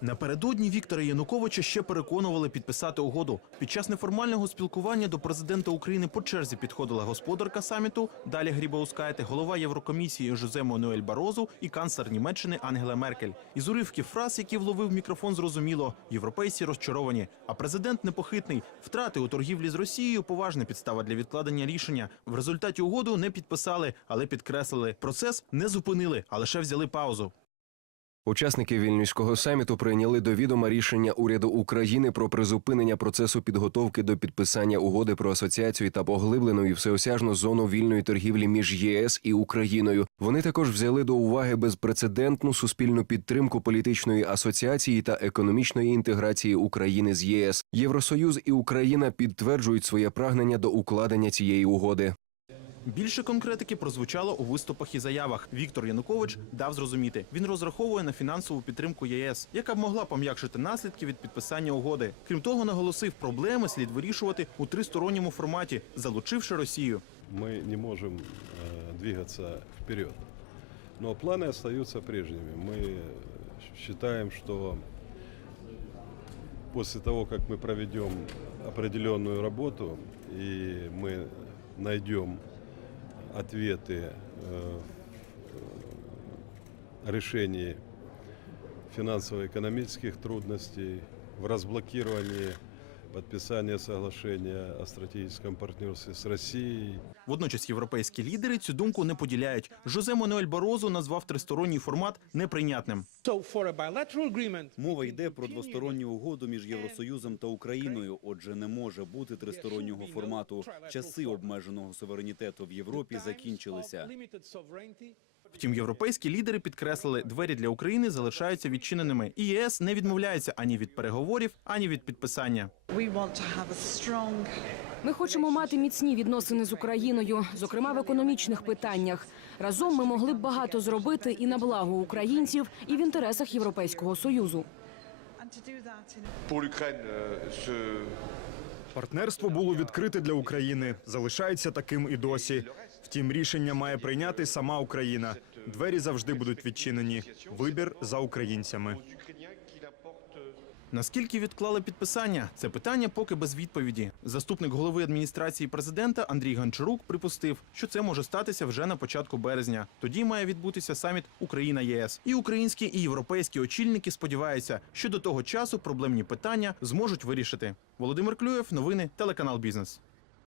Напередодні Віктора Януковича ще переконували підписати угоду. Під час неформального спілкування до президента України по черзі підходила господарка саміту Далі Грібаускайте, голова Єврокомісії Жозе Мануель Барозу і канцлер Німеччини Ангела Меркель. Із уривків фраз, які вловив мікрофон, зрозуміло, європейці розчаровані. А президент непохитний. Втрати у торгівлі з Росією поважна підстава для відкладення рішення. В результаті угоду не підписали, але підкреслили. Процес не зупинили, а лише взяли паузу. Учасники вільнюського саміту прийняли до відома рішення уряду України про призупинення процесу підготовки до підписання угоди про асоціацію та поглиблену і всеосяжну зону вільної торгівлі між ЄС і Україною. Вони також взяли до уваги безпрецедентну суспільну підтримку політичної асоціації та економічної інтеграції України з ЄС. Євросоюз і Україна підтверджують своє прагнення до укладення цієї угоди. Більше конкретики прозвучало у виступах і заявах. Віктор Янукович дав зрозуміти, він розраховує на фінансову підтримку ЄС, яка б могла пом'якшити наслідки від підписання угоди. Крім того, наголосив, проблеми слід вирішувати у тристоронньому форматі, залучивши Росію. мы не можем э, двигаться вперед. Но планы остаются прежними. Мы считаем, что после того, как мы проведем определенную работу и мы найдем ответы э, в решении финансово-экономических трудностей, в разблокировании подписания соглашения о стратегическом партнерстве с Россией, Водночас європейські лідери цю думку не поділяють. Жозе Мануель Барозу назвав тристоронній формат неприйнятним. Мова йде про двосторонню угоду між Євросоюзом та Україною. Отже, не може бути тристороннього формату. Часи обмеженого суверенітету в Європі закінчилися. Втім, європейські лідери підкреслили, двері для України залишаються відчиненими. І ЄС не відмовляється ані від переговорів, ані від підписання. Ми хочемо мати міцні відносини з Україною, зокрема в економічних питаннях. Разом ми могли б багато зробити і на благо українців, і в інтересах Європейського союзу. euh, Партнерство було відкрите для України, залишається таким і досі. Втім, рішення має прийняти сама Україна. Двері завжди будуть відчинені. Вибір за українцями. Наскільки відклали підписання? Це питання поки без відповіді. Заступник голови адміністрації президента Андрій Гончарук припустив, що це може статися вже на початку березня. Тоді має відбутися саміт Україна ЄС. І українські і європейські очільники сподіваються, що до того часу проблемні питання зможуть вирішити. Володимир Клюєв, новини, телеканал Бізнес.